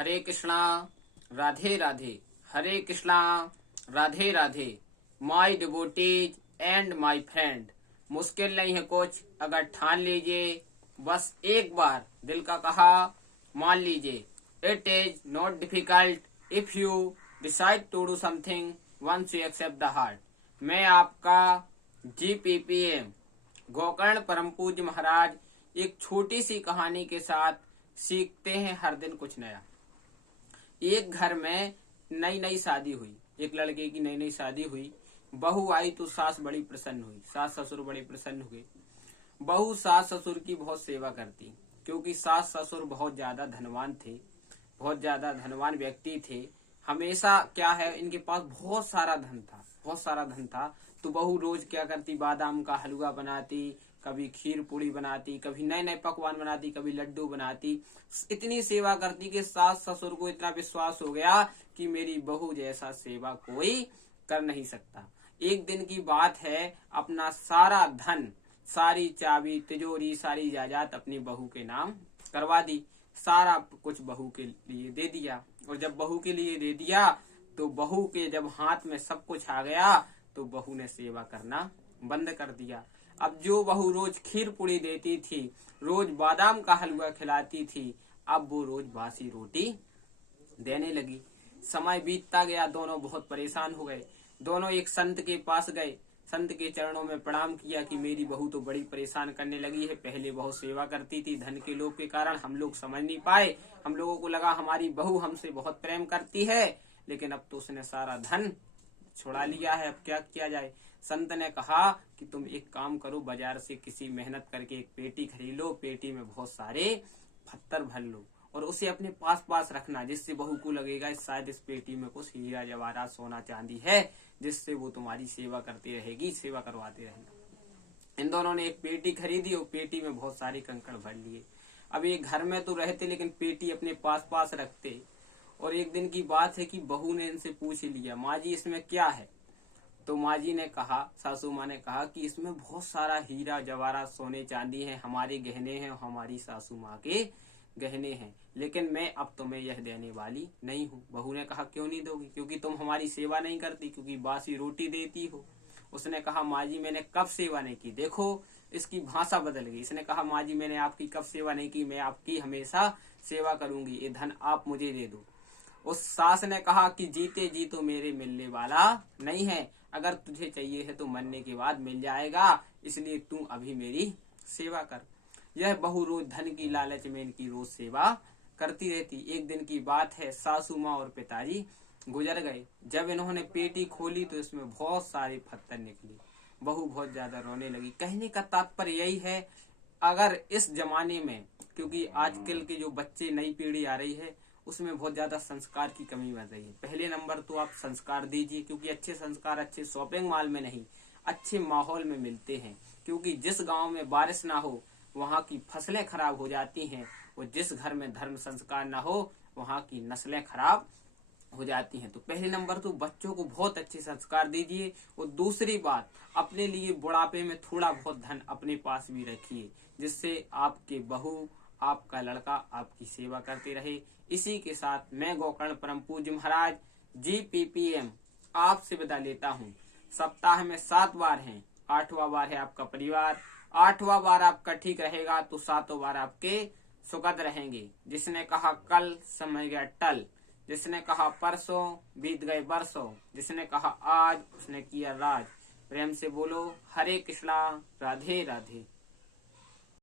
Hare Krishna Radhe Radhe, Hare Krishna Radhe Radhe. My devotees and my friend, मुश्किल नहीं है कुछ अगर ठान लीजिए, बस एक बार दिल का कहा मान लीजिए। It is not difficult if you decide to do something once you accept the heart. मैं आपका GPPM गोकर्ण परम पूज्य महाराज एक छोटी सी कहानी के साथ सीखते हैं हर दिन कुछ नया। एक घर में नई नई शादी हुई, एक लड़के की नई नई शादी हुई। बहू आई तो सास बड़ी प्रसन्न हुई, सास ससुर बड़े प्रसन्न हुए। बहू सास ससुर की बहुत सेवा करती, क्योंकि सास ससुर बहुत ज्यादा धनवान थे, बहुत ज्यादा धनवान व्यक्ति थे। हमेशा क्या है, इनके पास बहुत सारा धन था, बहुत सारा धन था। तो बहू रोज क्या करती, बादाम का हलवा बनाती, कभी खीर पूड़ी बनाती, कभी नए नए पकवान बनाती, कभी लड्डू बनाती। इतनी सेवा करती कि सास ससुर को इतना विश्वास हो गया कि मेरी बहू जैसा सेवा कोई कर नहीं सकता। एक दिन की बात है, अपना सारा धन, सारी चाबी, तिजोरी, सारी जायदाद अपनी बहू के नाम करवा दी। सारा कुछ बहू के लिए दे दिया। और जब बहू के लिए दे दिया तो बहू के जब हाथ में सब कुछ आ गया तो बहू ने सेवा करना बंद कर दिया। अब जो बहू रोज खीर पूड़ी देती थी, रोज बादाम का हलवा खिलाती थी, अब वो रोज बासी रोटी देने लगी। समय बीतता गया, दोनों बहुत परेशान हो गए। दोनों एक संत के पास गए, संत के चरणों में प्रणाम किया कि मेरी बहू तो बड़ी परेशान करने लगी है। पहले बहुत सेवा करती थी, धन के लोभ के कारण हम लोग समझ नहीं पाए। हम लोगों को लगा हमारी बहू हमसे बहुत प्रेम करती है, लेकिन अब तो उसने सारा धन छुड़ा लिया है, अब क्या किया जाए। संत ने कहा कि तुम एक काम करो, बाजार से किसी मेहनत करके एक पेटी खरीद लो, पेटी में बहुत सारे पत्थर भर लो और उसे अपने पास पास रखना, जिससे बहू को लगेगा शायद इस पेटी में कुछ हीरा जवाहरात सोना चांदी है, जिससे वो तुम्हारी सेवा करती रहेगी, सेवा करवाते रहेगा। इन दोनों ने एक पेटी खरीदी और पेटी में बहुत सारे कंकड़ भर लिए। अब ये घर में तो रहते लेकिन पेटी अपने पास पास रखते। और एक दिन की बात है कि बहू ने इनसे पूछ लिया, माँ जी इसमें क्या है? तो माँ जी ने कहा, सासू माँ ने कहा कि इसमें बहुत सारा हीरा जवाहरात सोने चांदी है, हमारे गहने हैं, हमारी सासू माँ के गहने हैं, लेकिन मैं अब तुम्हें यह देने वाली नहीं हूँ। बहू ने कहा क्यों नहीं दोगी? क्योंकि तुम हमारी सेवा नहीं करती, क्योंकि बासी रोटी देती हो। उसने कहा माँ जी मैंने कब सेवा नहीं की, देखो इसकी भाषा बदल गई। इसने कहा माँ जी मैंने आपकी कब सेवा नहीं की, मैं आपकी हमेशा सेवा करूंगी, ये धन आप मुझे दे दो। उस सास ने कहा कि जीते जी तो मेरे मिलने वाला नहीं है, अगर तुझे चाहिए है तो मरने के बाद मिल जाएगा, इसलिए तू अभी मेरी सेवा कर। यह बहू रोज धन की लालच में इनकी रोज सेवा करती रहती। एक दिन की बात है, सासू माँ और पिताजी गुजर गए। जब इन्होंने पेटी खोली तो इसमें बहुत सारे पत्थर निकले। बहू बहुत ज्यादा रोने लगी। कहने का तात्पर्य यही है, अगर इस जमाने में, क्योंकि आजकल के जो बच्चे, नई पीढ़ी आ रही है, उसमें बहुत ज्यादा संस्कार की कमी बन रही है। पहले नंबर तो आप संस्कार दीजिए, क्योंकि अच्छे संस्कार अच्छे शॉपिंग मॉल में नहीं, अच्छे माहौल में मिलते हैं। क्योंकि जिस गांव में बारिश ना हो वहाँ की फसलें खराब हो जाती हैं, और जिस घर में धर्म संस्कार ना हो वहाँ की नस्लें खराब हो जाती हैं। तो पहले नंबर तो बच्चों को बहुत अच्छे संस्कार दीजिए। और दूसरी बात, अपने लिए बुढ़ापे में थोड़ा बहुत धन अपने पास भी रखिए, जिससे आपके बहू, आपका लड़का आपकी सेवा करते रहे। इसी के साथ मैं गोकर्ण परम पूज्य महाराज GPPM आपसे विदा लेता हूँ। सप्ताह में 7 बार हैं, 8वां बार है आपका परिवार, 8वां बार आपका ठीक रहेगा तो 7वां बार आपके सुखद रहेंगे। जिसने कहा कल समय गया टल, जिसने कहा परसों बीत गए बरसों, जिसने कहा आज उसने किया राज। प्रेम से बोलो हरे कृष्णा राधे राधे।